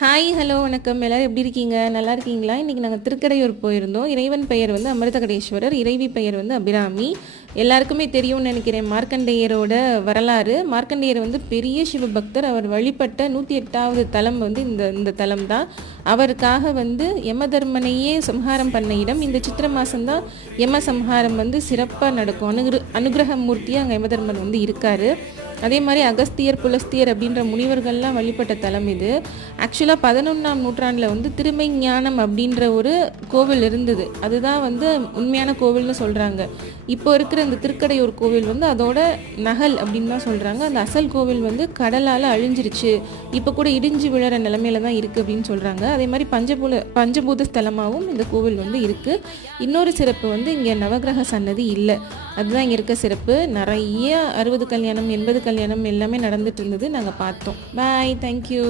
Hi hello வணக்கம். எல்லாரும் எப்படி இருக்கீங்க? நல்லா இருக்கீங்களா? இன்றைக்கி நாங்கள் திருக்கடையூர் போயிருந்தோம். இறைவன் பெயர் வந்து அமிர்தகடேஸ்வரர் இறைவி பெயர் வந்து அபிராமி. எல்லாருக்குமே தெரியும்னு நினைக்கிறேன் மார்க்கண்டேயரோட வரலாறு. மார்க்கண்டேயர் வந்து பெரிய சிவபக்தர். அவர் வழிபட்ட நூற்றி எட்டாவது தலம் வந்து இந்த இந்த தலம் தான் அவருக்காக வந்து யமதர்மனையே சம்ஹாரம் பண்ண இடம். இந்த சித்திர மாதம்தான் யம சம்ஹாரம் வந்து சிறப்பாக நடக்கும். அனுகிர அனுகிரக மூர்த்தியாக அங்கே யமதர்மன் வந்து இருக்கார். அதே மாதிரி அகஸ்தியர் புலஸ்தியர் அப்படின்ற முனிவர்கள்லாம் வழிபட்ட தலம் இது. ஆக்சுவலாக பதினொன்றாம் நூற்றாண்டில் வந்து திருமை ஞானம் அப்படின்ற ஒரு கோவில் இருந்தது. அதுதான் வந்து உண்மையான கோவில்னு சொல்கிறாங்க இப்போ இருக்கிற இந்த திருக்கடையூர் கோவில் வந்து அதோட நகல் அப்படின்னு தான் சொல்கிறாங்க அந்த அசல் கோவில் வந்து கடலால் அழிஞ்சிருச்சு. இப்போ கூட இடிஞ்சு விழற நிலமையில தான் இருக்குது அப்படின்னு சொல்கிறாங்க அதே மாதிரி பஞ்சபூல பஞ்சபூத ஸ்தலமாகவும் இந்த கோவில் வந்து இருக்குது இன்னொரு சிறப்பு வந்து இங்கே நவகிரக சன்னதி இல்லை. அதுதான் இங்கே இருக்க சிறப்பு. நிறைய அறுபது கல்யாணம் எண்பது கல்யாணம் எல்லாமே நடந்துட்டு இருந்தது நாங்கள் பார்த்தோம். Bye thank you